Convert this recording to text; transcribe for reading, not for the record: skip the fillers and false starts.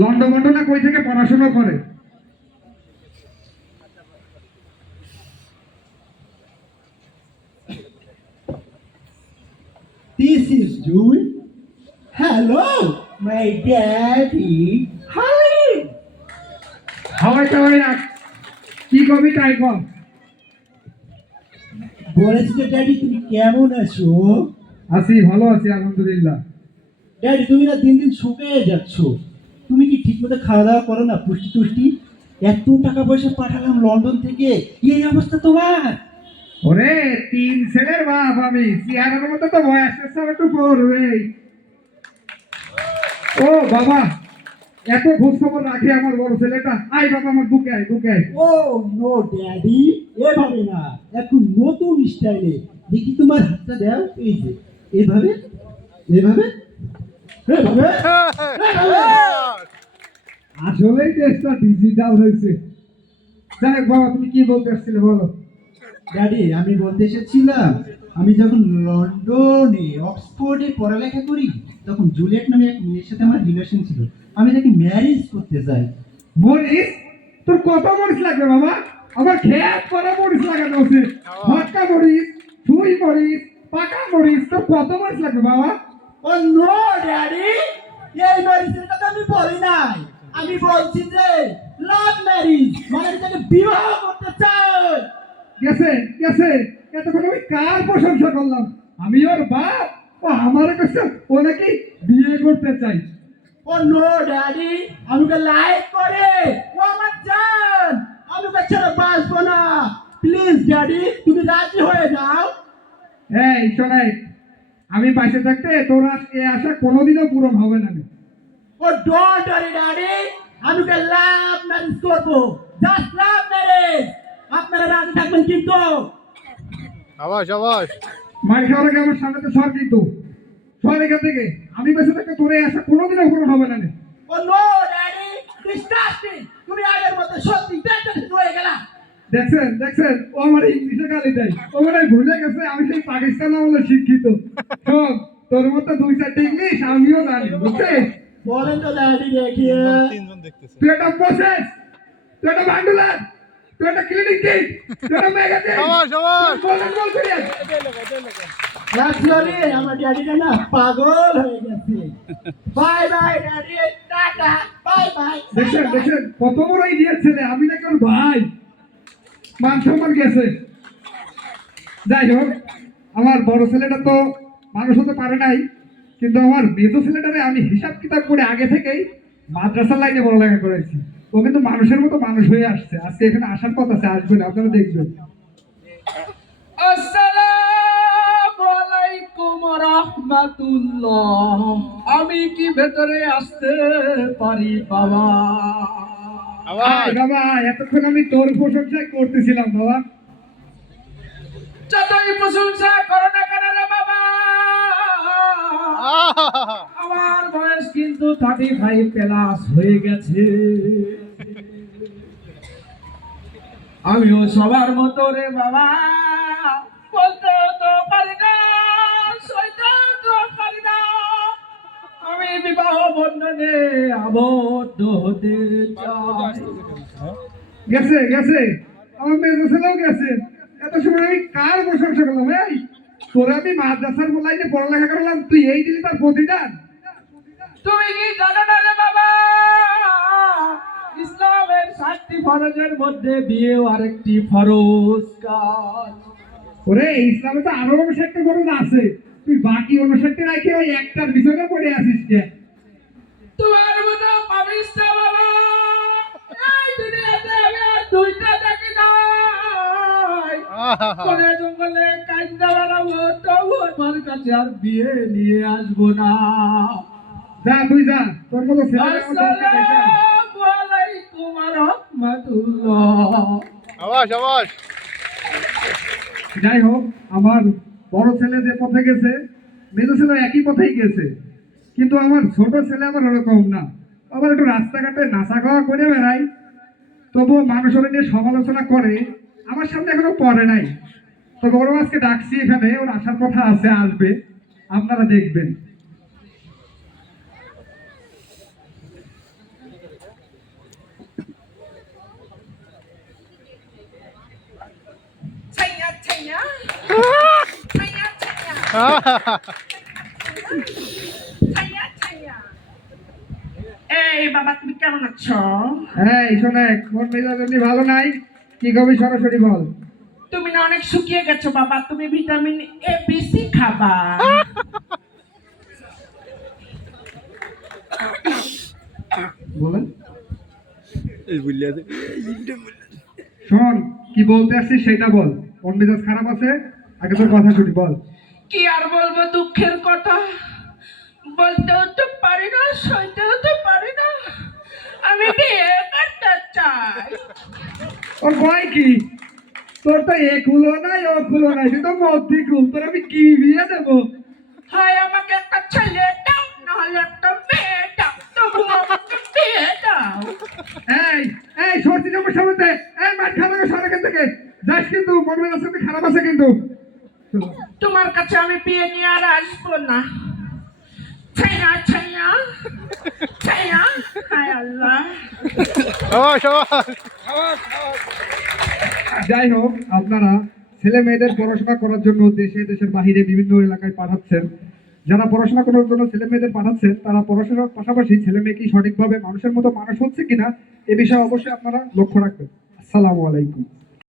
লন্ডনা কই থেকে পড়াশোনা করে? This is June. Hello, my daddy. Hi. হাওয়াই টাওয়াই না, কি কবি তাই কর। বলেছি তো ড্যাডি, তুমি কেমন আছো? আছি, ভালো আছি আলহামদুলিল্লাহ। ড্যাডি, তুমি না দিন দিন শুকিয়ে যাচ্ছ। তুমি কি ঠিক মতো খাওয়া দাওয়া করো না? পুষ্টি টুষ্টি এত টাকা পয়সা পাঠালাম লন্ডন থেকে, এই অবস্থা তোমার। ওরে, 3 ছেলের বাপ আমি, চেহারার মতো তো বয়সের সব একটু করবেই। ও বাবা, এত খোঁজ খবর রাখে আমার বড় ছেলেটা। আই বাবা, আমার বুকে আয়, বুকে আয়। ও নো ড্যাডি, এভাবে না, একটু নতুন স্টাইলে। দেখি তোমার হাতটা দাও, এই যে এইভাবে, এইভাবে, এইভাবে, এইভাবে। আসলেই দেশটা ডিজিটাল হয়েছে। যাই হোক বাবা, তুমি কি বলতে আসছিলে বলো। ড্যাডি, আমি বলতে এসেছিলাম, আমি যখন লন্ডনে অক্সফোর্ডে পড়ালেখা করি, তখন জুলিয়েট নামে এক মেয়ের সাথে আমার রিলেশন ছিল। আমি তাকে ম্যারেজ করতে চাই। মরিস, তোর কত মরিচ লাগবে বাবা? আমার খেয়াল করা মরিচ লাগানো আছে। ভটকা মরিচ, ছুঁই মরিচ, পাকা মরিচ, তোর কত মরিচ লাগবে বাবা? ও নো ড্যাডি, এই ম্যারেজের কথা আমি বলি নাই। আমি বলছি যে লাভ ম্যারেজ, মানে আমি তাকে বিবাহ করতে চাই। গেছে গেছে, এতক্ষণ আমি কার প্রশংসা করলাম? আমি ওর বাপ, ও আমার কাছে ও নাকি বিয়ে করতে চাই। ও নো ড্যাডি, আমি ওকে লাইক করে, ও আমার জান, আমি ওকে ছেড়ে বাঁচবো না। প্লিজ ড্যাডি, তুমি রাজি হয়ে যাও। এই শোনাই, আমি বাইসে থাকতে তোর এ আশা কোনোদিনও পূরণ হবে না। ও ডোন্ট ওয়ারি ড্যাডি, আমি ওকে লাভ ম্যারেজ করবো, জাস্ট লাভ ম্যারেজ। আপনারা রাজি থাকবেন কিন্তু? আবাস আবাস মাই খাওয়ার আগে আমার সামনে তো সর, কিন্তু সর এখান থেকে। আমি বেঁচে থাকতে তোর এই আশা কোনোদিনও পূরণ হবে না। ও নো ড্যাডি, ডিসকাস্টিং, তুমি আগের মতো সত্যি টেনশন হয়ে গেলা। দেখছেন দেখছেন, ও আমার ইংলিশে গালি দেয়। ও মানে ভুলে গেছে আমি সেই পাকিস্তান আমলে শিক্ষিত। শোন, তোর মতো 2-4টা ইংলিশ আমিও জানি, বুঝছিস? বলেন তো ড্যাডি দেখিয়ে। তিনজন দেখতেছে। তুই একটা প্রসেস, তুই একটা ভান্ডুলার, তুই একটা ক্লিনিক কিট, তুই একটা ম্যাগাজিন। আবাস আবাস বলেন বল করিয়া। অ্যাকচুয়ালি আমার ড্যাডিটা না পাগল হয়ে গেছে। Bye bye daddy, tata, bye bye. দেখছেন দেখছেন, কত বড় ইডিয়েট ছেলে। আমি নাকি ওর ভাই, মান সম্মান গেছে। যাই হোক, আমার বড় ছেলেটা তো মানুষ হতে পারে নাই, কিন্তু আমার মেজো ছেলেটারে আমি হিসাব কিতাব করে আগে থেকেই মাদ্রাসার লাইনে পড়ালেখা করেছি। ও কিন্তু মানুষের মতো মানুষ হয়ে আসছে। আজকে এখানে আসার কথা আছে, আসবেন, আপনারা দেখবেন। আসসালামু আলাইকুম রাহমাতুল্লাহ। আমি কি ভেতরে আসতে পারি বাবা? আবাস বাবা, এতক্ষণ আমি তোর প্রশংসা করতেছিলাম বাবা। যতই প্রশংসা করো না কেন রে বাবা, আমার বয়স কিন্তু 35 প্লাস হয়ে গেছে। আমিও সবার মতো রে বাবা, বলতে তো পারি না, সইতে তো পারি না। আমি বিবাহ বন্ধনে আবদ্ধ হতে চাই। গেছে গেছে, আমার মেজো ছেলেও গেছে। এত সময় আমি কার প্রশংসা করলাম? এই তোরা আমি মাদ্রাসার লাইনে পড়ালেখা করলাম, তুই এই দিলি তার প্রতিদান। তুমি কি জানো না রে বাবা, ইসলামের 7টি ফরজের মধ্যে বিয়েও আরেকটি ফরজ কাজ। ওরে, ইসলামে তো আরো 59টা ফরজ আছে, তুই বাকি 59টা রাখে ওই একটার পিছনে পড়ে আছিস কে? তোমার মতো পাবিস না বাবা, এই দুনিয়াতে আমি আর দুইটা দেখি নাই। কোনে জঙ্গলে কান্দা বাড়াবো, তবু আমার কাছে আর বিয়ে নিয়ে আসবো না। যা তুই যা, তোর মতো ছেলে আমার দরকার নেই, যা। আসসালামু আলাইকুম রাহমাতুল্লাহ। আবাস আবাস যাই হোক, আমার বড় ছেলে যে পথে গেছে, মেজো ছেলে একই পথেই গেছে। কিন্তু আমার ছোট ছেলে আমার ওরকম না। আবার একটু রাস্তাঘাটে নাচা খাওয়া করে বেড়াই, তবুও মানুষ ওরা নিয়ে সমালোচনা করে। আমার সামনে এখনো পড়ে নাই, তবে ওরা আজকে ডাকছি এখানে, ওর আসার কথা আছে, আসবে, আপনারা দেখবেন। ছাইয়া, ছাইয়া। এই বাবা তুমি কেমন আছো? এই শোনে, মন মেজাজ এমনি ভালো নাই, কি কবি সরাসরি বল। তুমি না অনেক শুকিয়ে গেছো বাবা, তুমি ভিটামিন এ বেশি খাবা। বলেন। এই বুঝলি আছে শোন, কি বলতে আসছিস সেটা বল। মন মেজাজ খারাপ আছে, আগে তোর কথা শুনি, বল। কি আর বলবো, দুঃখের কথা বলতেও তো পারি না, সইতেও তো পারি না। আমি বিয়ে করতে চাই। ও কয় কি? তোর তো এ খুলো নাই, ও খুলো নাই, তুই তো মধ্যে খুল, তোর আমি কি বিয়ে দেবো? হয় আমাকে একটা ছেলে দাও, নাহলে একটা মেয়ে দাও, তবু আমাকে বিয়ে দাও। এই এই সরছি আমার সামনে, এই মাঠ খাওয়া সরকার থেকে যাস কিন্তু, মন মেজাজ কিন্তু খারাপ আছে কিন্তু। তোমার কাছে আমি বিয়ে নিয়ে আর আসবো না। ছাইয়া, ছাইয়া, ছাইয়া, হায় আল্লাহ। সাবাস সাবাস যাই হোক, আপনারা ছেলে মেয়েদের পড়াশোনা করার জন্য দেশে দেশের বাহিরে বিভিন্ন এলাকায় পাঠাচ্ছেন। যারা পড়াশোনা করার জন্য ছেলে মেয়েদের পাঠাচ্ছেন, তারা পড়াশোনার পাশাপাশি ছেলে মেয়ে কি সঠিকভাবে মানুষের মতো মানুষ হচ্ছে কিনা এ বিষয়ে অবশ্যই আপনারা লক্ষ্য রাখবেন। আসসালামু আলাইকুম।